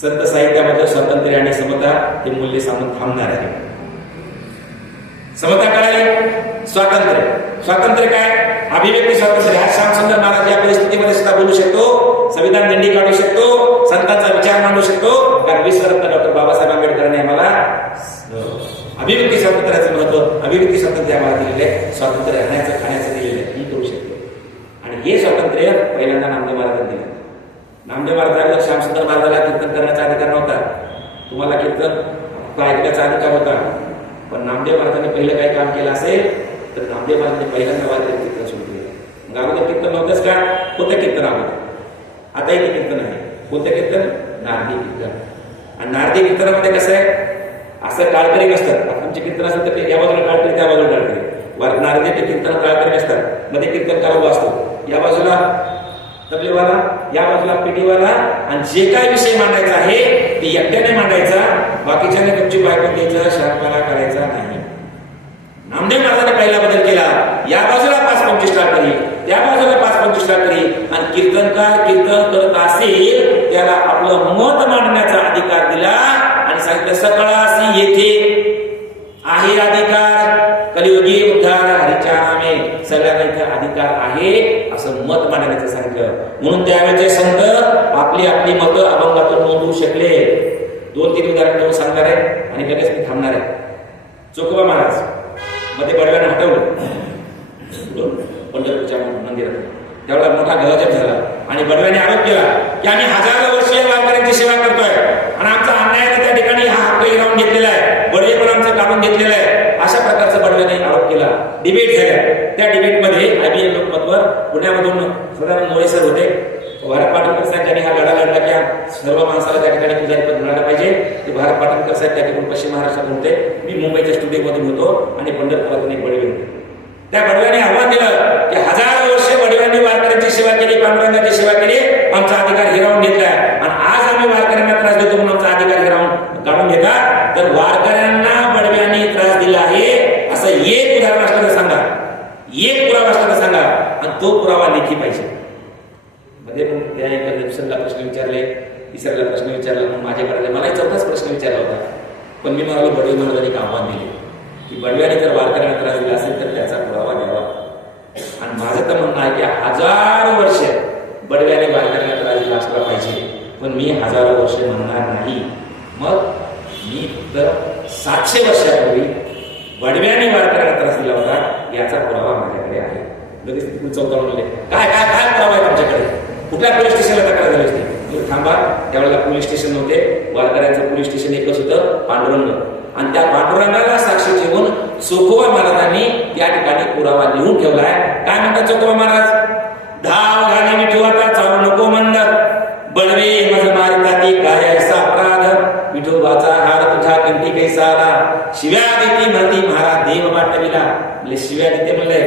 संत साहित्यामध्ये स्वातंत्र्य आणि समता हे मूल्य सांगून थांबणार आहे. समता काय? स्वातंत्र्य काय? अभिव्यक्ती स्वातंत्र्य. आज श्यामसुंदर महाराज या परिस्थितीमध्ये सुद्धा बोलू शकतो, संविधान दिंडी काढू शकतो, संतांचा विचार मांडू शकतो. कारण विश्वरत्न डॉक्टर बाबासाहेब आंबेडकरांनी आम्हाला अभिव्यक्ती स्वातंत्र्याचं महत्व, अभिव्यक्ती स्वातंत्र्य आम्हाला दिलेलं आहे. स्वातंत्र्य राहण्याचं खाण्याचं दिलेलं आहे. मी करू शकतो. आणि हे स्वातंत्र्य पहिल्यांदा नामदेव महाराजांनी दिलं. नामदेव महाराजांना श्यामसुंदर महाराजाला कीर्तन करण्याचा अधिकार नव्हता. तुम्हाला कीर्तन ऐकण्याचा अधिकार होता. पण नामदेव महाराजांनी पहिलं काही काम केलं असेल तर नामदेव महाराजांनी पहिल्यांदा वारकरी कीर्तन सुरू केलं. मग अगोदर कीर्तन नव्हतंच का? कोणतं कीर्तन अगोदर? आता एक कीर्तन आहे. कोणतं कीर्तन? नारदी कीर्तन. आणि नारदी कीर्तनामध्ये कसं आहे, असं काळकरी असतात. तुमचे कीर्तन असेल तर या बाजूला काळकरी, त्या बाजूला काळकरी. नारदी कीर्तन काळकरी असतात. मध्ये कीर्तन काळ असतो. या बाजूला तबलेवाला, या बाजूला पेटीवाला. आणि जे काय विषय मांडायचा आहे ते एकट्याने मांडायचा. बाकीच्याने तुमची बायको द्यायचं, शांतपणा करायचा नाही. नामदेव महाराजांनी पहिला बदल केला. या बाजूला 5-25 टाळकरी, त्या बाजूला 5-25 टाळकरी. आणि कीर्तनकार कीर्तन करत असेल त्याला आपलं मत मांडण्याचा अधिकार दिला. आणि सांगितलं सकळासी येथे आहे अधिकार, कलियुगी उद्धार हरीच्या नामे. सगळ्यांना इथे अधिकार आहे असं मत मांडण्याचं सांगितलं. म्हणून त्यावेळेचे संत आपली मतं अभंगातून नोंदवू शकले. 2-3 उदाहरण देऊन सांगणार आहे आणि लगेच मी थांबणार आहे. चोखोबा महाराज मध्ये बडव्याने हटवलं पंढरपूरच्या मंदिरात. त्यावेळेला मोठा गदाजप झाला आणि बडव्याने आरोप केला की आम्ही हजारो वर्ष वारकऱ्यांची सेवा करतोय आणि आमचा अन्यायाने त्या ठिकाणी हा हक्क हिरावून घेतलेला आहे, बडवे पण आमचं काढून घेतलेलं आहे. अशा प्रकारचा बडव्याने आरोप केला. डिबेट झाल्या. त्या डिबेटमध्ये IBM लोकमतवर पुण्यामधून सदानंद मोरे सर होते. भारत पाटणकर साहेब त्यांनी हा लढा लढला की सर्व माणसाला त्या ठिकाणी पुजारी पद मिळालं पाहिजे. ते भारत पाटणकर साहेब त्या ठिकाणी पश्चिम महाराष्ट्रात होते. मी मुंबईच्या स्टुडिओमधून होतो आणि पंढरपुरातून एक बडवे होते. त्या बडव्याने आव्हान दिलं की हजारो वर्ष बडव्यांनी वारकऱ्यांची सेवा केली, पांडुरंगाची सेवा केली, आमचा अधिकार हिरावून घेतलाय आणि आज आम्ही वारकऱ्यांना त्रास देतो म्हणून आमचा अधिकार हिरावून काढून घेता. तर वारकऱ्यांना बडव्यांनी त्रास दिला आहे असं एक उदाहरण असलं तर सांगा, एक पुरावा असला तर सांगा. आणि तो पुरावा लेखी पाहिजे. मध्ये त्या एका दुसऱ्याला प्रश्न विचारले, तिसऱ्याला प्रश्न विचारला, मग माझ्याकडे मला 4थाच प्रश्न विचारला होता. पण मी मला बडवे महाराजांनी एक आव्हान दिले की बडव्याने जर वारकऱ्यांना त्रास दिला असेल तर त्याचा पुरावा द्यावा. आणि माझं तर म्हणणं आहे की हजारो वर्ष बडव्याने वारकऱ्यांना त्रास दिला असला पाहिजे. पण मी हजारो वर्ष म्हणणार नाही. मग मी फक्त 700 वर्षापूर्वी बडव्याने वारकऱ्यांना त्रास दिला होता याचा पुरावा माझ्याकडे आहे. लगेच तिकडून चौथा म्हणले काय काय काय पुरावा आहे तुमच्याकडे? कुठल्या पोलीस स्टेशनला तक्रार झाली असते? थांबा, त्यावेळेला पोलीस स्टेशन नव्हते. वारकऱ्यांचं पोलीस स्टेशन एकच होतं, पांडुरंग. आणि त्या पांडुरंगाला साक्षी ठेवून चोखोबा महाराजांनी त्या ठिकाणी पुरावा लिहून ठेवलाय. काय म्हणतात चोखोबा महाराज? धाव घाले मिठू आता चालू नको मंद, बडवे मज मारिता ती काय असा अपराध, विठोबाचा हार तुझ्या कंठी कैसा आला, शिव्या देती म्हणती महाराज देव वाटविला. म्हणजे शिव्या देते म्हणले,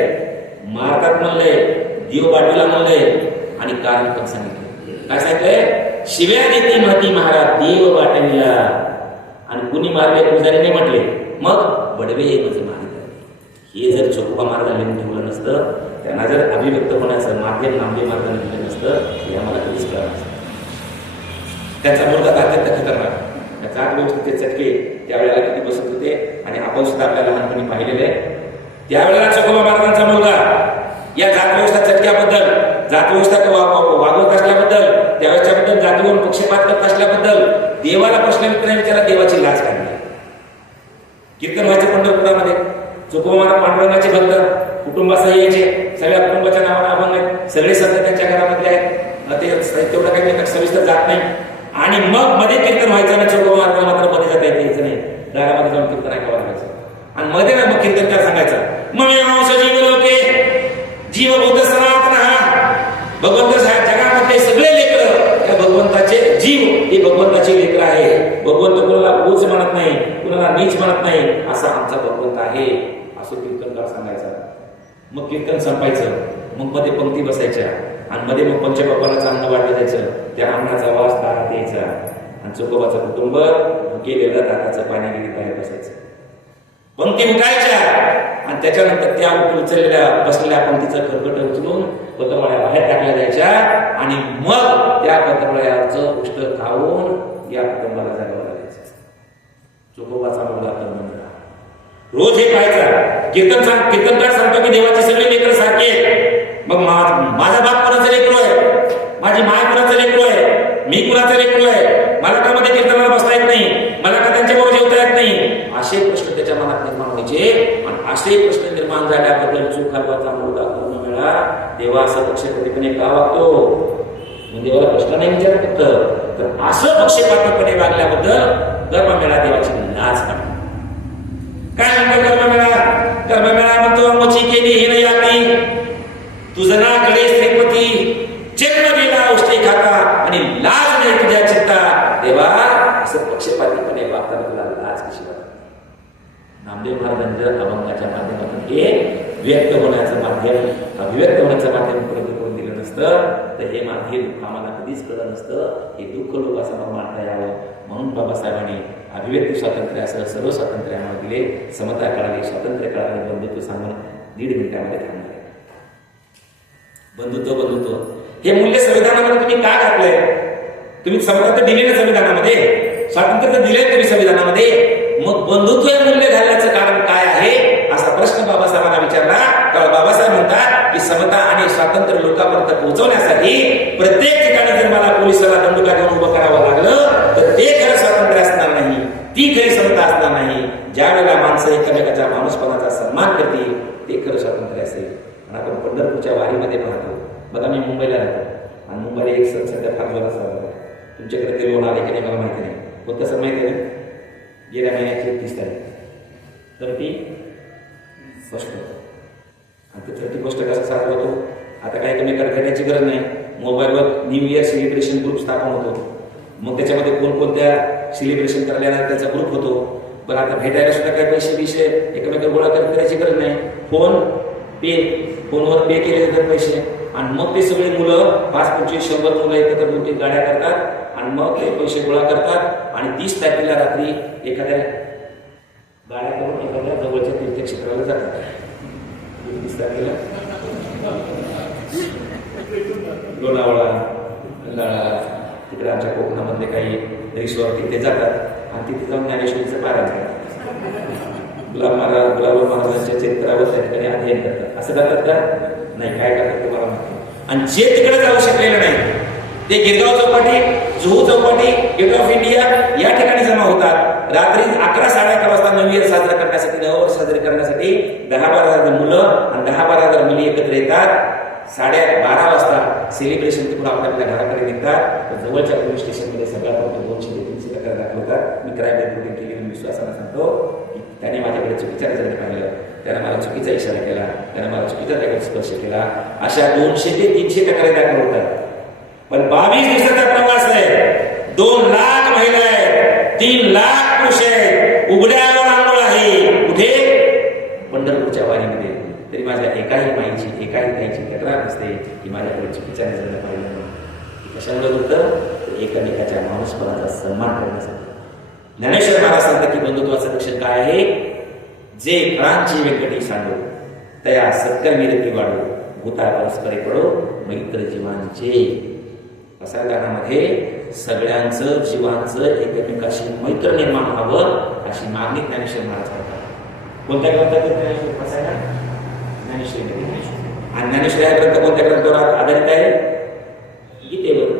मारतात म्हणले, देव वाटविला म्हणले. आणि कारण पण सांगितलं. काय सांगितलंय? शिव्या देती म्हणती महाराज देव वाटविला. आणि कुणी मारले? पुजारीने म्हटले. मग बडवे मज मारिता. हे जर चोखोबा महाराजांनी लिहून ठेवलं नसतं, त्यांना जर अभिव्यक्त होण्याचं माध्यम नामदेव महाराजांनी दिलं नसतं, हे आम्हाला कधीच कळलं नसतं. त्यांचा मुलगा अत्यंत खतरनाक. त्याचा अर्थव्यवस्थेचे चटके त्यावेळेला किती बसत होते आणि आपण सुद्धा आपल्या लहानपणी पाहिलेले आहे. त्यावेळेला चोखोबा महाराजांचा मुलगा या जातव्यवस्था चटक्याबद्दल, जातव्यवस्था वागवत असल्याबद्दल, त्यावेळेच्याबद्दल जातीवरून पक्षपात करत असल्याबद्दल देवाला प्रश्न विचारला. देवाची लाज काढली. कीर्तन व्हायचं पंढरपुरामध्ये. चोखोबा महाराज पांडुरंगाचे भक्त कुटुंबासह यायचे. सगळ्या कुटुंबाच्या नावाने अभंग आहेत. सगळे संत त्यांच्या तेवढं काही मी सविस्तर जात नाही. आणि मग मध्ये कीर्तन व्हायचं ना, चौक मार्गाला मात्र मध्ये जाता यायचं नाही, दारामध्ये जाऊन कीर्तन ऐकावं लागायचं. आणि मध्ये ना मग कीर्तन काय सांगायचं, मग जीव लोके जीव बुद्ध सनातन हा. भगवंत साहेब जगामध्ये सगळे लेकर त्या भगवंताचे जीव हे भगवंताचे लेकर आहे. भगवंत कुणाला बोज म्हणत नाही, कुणाला नीच म्हणत नाही, असा आमचा भगवंत आहे असं कीर्तनकार सांगायचा. मग कीर्तन संपायचं, मग मध्ये पंक्ती बसायच्या आणि मध्ये मग पंचबापाचं अन्न वाटलं जायचं. त्या अन्नाचा वास दारात यायचा आणि चोकोबाचं कुटुंब केलेलं दाताचं पाणी गेली बाहेर बसायचं. पंक्ती उठायच्या आणि त्याच्यानंतर त्या उचललेल्या बसलेल्या पंक्तीचं खरकट उचलून पत्रवळ्या बाहेर टाकल्या जायच्या आणि मग त्या पत्रवळ्याचं उष्ट खाऊन या कुटुंबाला जागावं लागायचं. चोकोबाचा मुलगा कर्मंडळा रोज हे पाहायचा. कीर्तनकार सांगतो की देवाचे सगळे लेकर सारखे आहेत. मग माझा बाप कोणाचा लेकरू आहे, माझी माय कोणाचा लेकरू आहे, मी कुणाचा लेकरू आहे, मला का मध्ये कीर्तनाला बसता येत नाही, मला का त्यांच्या बरोबर जेवता येत नाही, असे प्रश्न त्याच्या मनात निर्माण व्हायचे. आणि असे प्रश्न निर्माण झाल्याबद्दल चूक हलवाचा मुलगा करून मिळा देवा असं पक्षपातीपणे का वागतो. म्हणजे देवाला प्रश्न नाही विचारत फक्त, तर असं पक्षपातीपणे वागल्याबद्दल कर्ममेळा देवाची लाज काढतो. काय म्हणतो कर्ममेळा म्हणतो अंगोची केली हे नाही आती तुझनाकडे श्रीपती जन्म गेला औषधी खाता आणि लाज नाही तुझ्या चित्ता. देवा असं पक्षपातीपणे वागताना तुला लाज कशी वाटते. नामदेव महाराजांचं अभंगाच्या माध्यमातून हे व्यक्त होण्याचं माध्यम, अभिव्यक्त होण्याचं माध्यम उपलब्ध करून दिलं नसतं तर हे दुःख आम्हाला कधीच कळलं नसतं. हे दुःख लोकांसमोर मांडता यावं म्हणून बाबासाहेबांनी अभिव्यक्ती स्वातंत्र्य असं सर्व स्वातंत्र्य आम्हाला दिले. समता कळाली, स्वातंत्र्य कळाले, बंधुत्व सांगून 1.5 मिनिटामध्ये थांबणार. बंधुत्व हे मूल्य संविधानामध्ये तुम्ही का घातलंय? तुम्ही समता तर दिले ना संविधानामध्ये, स्वातंत्र्य तर दिले तुम्ही संविधानामध्ये, मग बंधुत्व हे मूल्य घालण्याचं कारण काय आहे असा प्रश्न बाबासाहेबांना विचारला. तर बाबासाहेब म्हणतात की समता आणि स्वातंत्र्य लोकांपर्यंत पोहोचवण्यासाठी प्रत्येक ठिकाणी जर मला पोलिसाला दंडुका घेऊन उभं करावं लागलं तर ते खरं स्वातंत्र्य असणार नाही, ती खरी समता असणार नाही. ज्या वेळेला माणसं एकमेकाच्या माणूसपणाचा सन्मान करतील ते खरं स्वातंत्र्य असेल. आणि आपण पंढरपूरच्या वारीमध्ये पाहतो बघा. मी मुंबईला राहतो आणि मुंबईला एक सण सध्या फार जोरात चालू आहे. तुमच्याकडे ते लोण आले की नाही मला माहिती नाही, कोणतं सण माहिती आहे? गेल्या महिन्याची 31 तारीख 31 आणि ते 31 कसा साजरा होतो. आता काही कमी करण्याची गरज नाही. मोबाईलवर न्यू इयर सेलिब्रेशन ग्रुप स्थापन होतो. मग त्याच्यामध्ये कोणकोणत्या सेलिब्रेशन करायला त्याचा ग्रुप होतो. पण आता भेटायला सुद्धा काही पैसे एकमेकांना गोळा करायची गरज नाही. फोनवर पे केले जातात पैसे आणि मग ते सगळे मुलं 5, 25, 100 मुलं एकत्र 2-3 गाड्या करतात आणि मग ते पैसे गोळा करतात आणि 30 तारखेला रात्री एखाद्या गाड्या करून एखाद्या जवळच्या तीर्थक्षेत्राला जातात. 30 तारखेला लोणावळा, खंडाळा, तिकडे आमच्या कोकणामधले काही रिसॉर्ट तिथे जातात आणि तिथे जाऊन ज्ञानेश्वरीचं पारायण करतात. गुलाब महाराजांच्या चरित्रावर त्या ठिकाणी अध्ययन करतात. असं करतात का? नाही. काय करतात तुम्हाला माहिती. आणि जे तिकडे जाऊ शकलेलं नाही ते Girgaon Chowpatty, Juhu Chowpatty, gate of India या ठिकाणी जमा होतात. रात्री 11, 11:30 वाजता न्यू इयर साजरा करण्यासाठी, नववर्ष साजरे करण्यासाठी 10-12 मुलं आणि 10-12 मुली एकत्र येतात. 12:30 वाजता सेलिब्रेशन तिकडून आपल्या घराकडे निघतात. जवळच्या पोलीस स्टेशनमध्ये सगळ्यात 200-300 तक्रार दाखवतात. मी क्राईम रिपोर्टिंग केली आणि विश्वासाने सांगतो की त्याने माझ्याकडे चुकीच्या नजरेने पाहिलं, त्याने मला चुकीचा इशारा केला, त्याने मला चुकीचा त्याकडे स्पर्श केला. अशा 200 ते 300 तक्रारी दाखल होतात. पण 22 दिवसाचा प्रवास आहे. 2 लाख महिला आहेत, 3 लाख पुरुष आहेत, उघड्यावर आंघोळ आहे. कुठे? पंढरपूरच्या वारीमध्ये. तरी माझ्या एकाही माईची, एकाही ताईची तक्रार नसते की माझ्याकडे चुकीच्या नजरेने पाहिलं. कशामुळे होतं? एकमेकाच्या माणूसपणाचा सन्मान करण्यासाठी. ज्ञानेश्वर महाराज सांगतात की बंधुत्वाचं लक्षण काय आहे? जे प्राणची व्यक्ती सांडो तया सत्कर्मी रती वाढो भूता परस्परे पडो मैत्र जीवांचे. असा गाण्यामध्ये सगळ्यांचं जीवांचं एकमेकाशी मैत्र निर्माण व्हावं अशी मागणी ज्ञानेश्वर महाराज करतात. कोणत्या ग्रंथात ज्ञानेश्वर? आणि ज्ञानेश्वर हा ग्रंथ कोणत्या ग्रंथावर आधारित आहे? गीतेवर.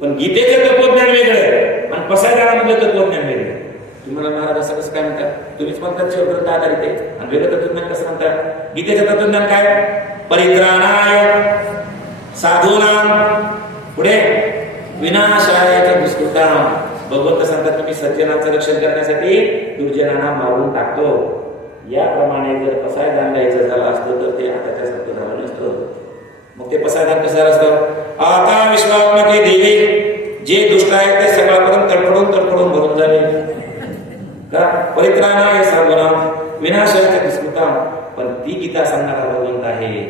पण गीतेचं तत्वज्ञान वेगळं आणि पसायदानामधलं तत्वज्ञान वेगळं. तुम्हाला महाराज असं कसं काय म्हणतात? तुम्हीच म्हणतात ग्रंथ आधारित आहे आणि वेगळं तत्वज्ञान कसं म्हणतात? गीतेचं तत्वज्ञान काय? परित्राणाय साधूनां पुढे विनाशाय दुष्कृताम. भगवंत सांगतात की मी सज्जनांचं रक्षण करण्यासाठी दुर्जनांना मारून टाकतो. याप्रमाणे जर पसायदान द्यायचं झालं असतं तर ते आताच्या सारखं झालं नसतं. मग ते पसायदान कसं असतं? आता विश्वात्मके देवी, जे दुष्ट आहेत ते सगळ्यापर्यंत तडफडून भरून झाले का परित्राणाय सर्वनाम विनाशाय दुष्कृताम. पण ती गीता सांगणारा भगवंत आहे,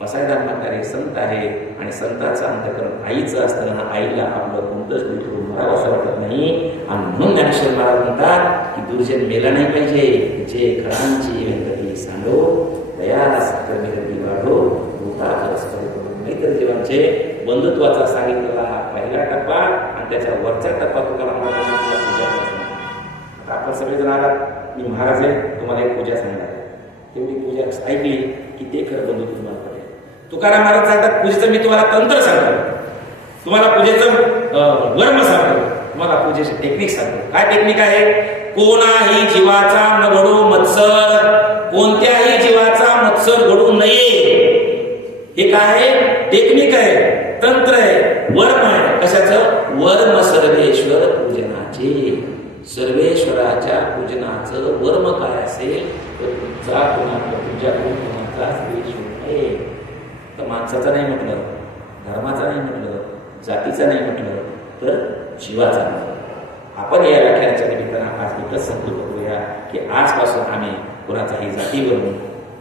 पसायदान म्हणणारे संत आहे. आणि संतांचं अंतःकरण आईचं असताना आईला आपलं कोणतंच बिलकुल मरावं असं वाटत नाही. आणि म्हणून ज्ञानेश्वर महाराज म्हणतात की दुर्जन मेला नाही पाहिजे. जे खरांची व्यंगती सांडो दयाला साखर मेहरती वाढो भूता परस्पर मैत्र जीवांचे बंधुत्वाचा सांगितलेला हा पहिला टप्पा. आणि त्याच्या वरचा टप्पा तुकाराम महाराजांनी पूजा करायचा. आता आपण सगळेजण आलात, मी महाराज आहे, तुम्हाला एक पूजा सांगणार. तेवढी पूजा ऐकली की ते खरं बंधुत्व तुम्हाला पडेल. तुकाराम महाराज सांगतात पूजेचं मी तुम्हाला तंत्र सांगतो, तुम्हाला पूजेचं वर्म सांगतो, तुम्हाला पूजेची टेक्निक सांगतो. काय टेक्निक आहे? कोणाही जीवाचा न घडू मत्सर, कोणत्याही जीवाचा मत्सर घडू नये. हे काय आहे? टेक्निक आहे, तंत्र आहे, वर्म आहे. कशाचं? वर्म सर्वेश्वर पूजनाचे. सर्वेश्वराच्या पूजनाचं वर्म काय असेल तर तुमचा तुमच्या कोणाचाच द्वेष होऊ नये. तर माणसाचा नाही म्हटलं, धर्माचा नाही म्हटलं, जातीचा नाही म्हटलं, तर जीवाचा म्हटलं. आपण या व्याख्यानाच्या निमित्तानं आज एकच संकल्प करूया की आजपासून आम्ही कोणाचाही जातीवरून,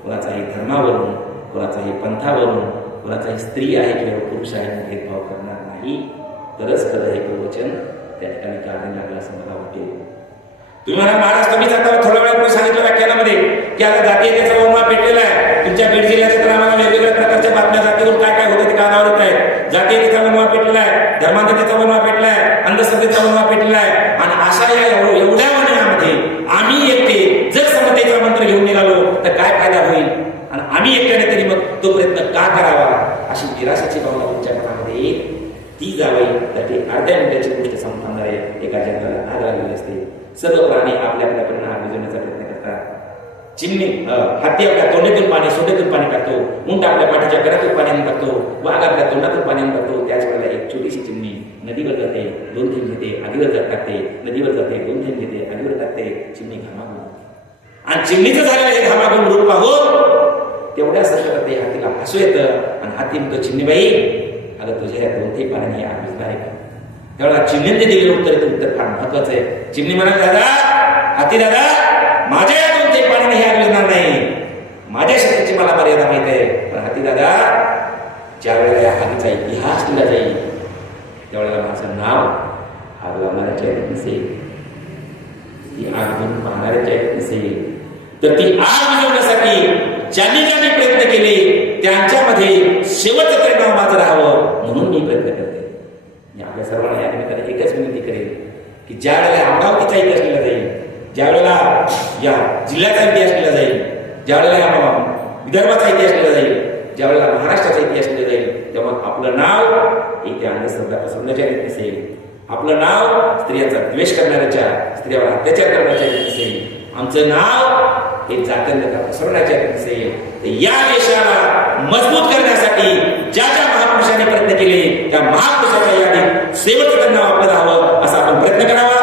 कोणाचाही धर्मावरून, कोणाचाही पंथावरून, कोणाचाही स्त्री आहे किंवा पुरुष आहे भेदभाव करणार नाही. तरच खरं हे प्रवचन त्या ठिकाणी कार्य लागलं असं मला वाटेल. तुम्ही म्हणा महाराज तुम्ही जाता थोड्या वेळापूर्वी सांगितलं व्याख्यानामध्ये की आता जातीयतेचा वनवा पेटलेला आहे. तुमच्या बीड जिल्ह्याच्या तर आम्हाला वेगवेगळ्या प्रकारच्या बातम्या जातीवर काय काय होतं ते कानावर येत आहे. जातीयतेचा वनवा पेटलेला आहे, धर्मांधतेचा वनवा पेटला आहे, अंधश्रद्धेचा वनवा पेटलेला आहे. आणि अशा या एवढ्या वनव्यामध्ये आम्ही एकटे जर समतेचा मंत्र घेऊन निघालो तर काय फायदा होईल? आणि आम्ही एकट्याने तरी मग तो प्रयत्न का करावा अशी निराशाची भावना तुमच्या मनामध्ये येईल. ती जावई तर ते अर्ध्या मिनिटाची गोष्ट संपणारे एका जंगलाला आग लागलेली असते. सर्व प्राणी आपल्या आपल्याकडून आग विझवण्याचा प्रयत्न करतात. चिमणी हत्ती आपल्या तोंडातून पाणी, सोंडेतून पाणी टाकतो, उंट आपल्या पाठीच्या गडातून पाणी टाकतो, वाघ आपल्या तोंडातून पाणी टाकतो. त्याच वेळेला एक छोटीशी चिमणी नदीवर जाते, 2 थेंब घेते, आगीवर टाकते, नदीवर जाते, 2 थेंब घेते, आगीवर टाकते. चिमणी घामाघूम. आणि चिमणीचं झालेलं हे घामाघूम रूप पाहून तेवढ्या संकटात ते हातीला हसू येतं. आणि हाती म्हणतो चिमणीबाई अगं तुझ्या या 2 थेंब पाण्याने आग विझणार आहे का? त्यावेळेला चिमणीने दिलेलं उत्तर फार महत्वाचं आहे. चिमणी म्हणाल दादा, हाती दादा, माझ्या या 2 थेंब पाण्याने हे आग विझणार नाही. माझ्या शक्तीची मला मर्यादा माहित आहे. पण हाती दादा, ज्या वेळेला या आगीचा इतिहास लिहिला जाईल त्यावेळेला माझं नाव आग लावणाऱ्याच्या यादीत नसेल, ती आग घेऊन पाहणाऱ्याच्या यादीत नसेल. तर ती आग विझवण्यासाठी ज्यांनी ज्यांनी प्रयत्न केले त्यांच्यामध्ये शेवटचं तरी नाव माझं राहावं म्हणून मी प्रयत्न करते. मी आपल्या सर्वांना या निमित्ताने एकच विनंती करेन की ज्या वेळेला अमरावतीचा इतिहास लिहिला जाईल, ज्या वेळेला या जिल्ह्याचा इतिहास लिहिला जाईल, ज्या वेळेला या विदर्भाचा इतिहास लिहिला जाईल, ज्या वेळेला महाराष्ट्राचा इतिहास लिहिला जाईल, तेव्हा आपलं नाव एक त्या अंधश्रद्धा पसरवण्याच्या रीत नसेल, आपलं नाव स्त्रियांचा द्वेष करणाऱ्याच्या, स्त्रियावर अत्याचार करण्याच्या रीत नसेल, आमचं नाव हे जातीयता पसरवण्याच्या रीत नसेल. तर या देशाला मजबूत करण्यासाठी ज्या ज्या महापुरुषांनी प्रयत्न केले त्या महापुरुषाच्या यादीत शेवटचं नाव आपलं राहावं असा आपण प्रयत्न करावा.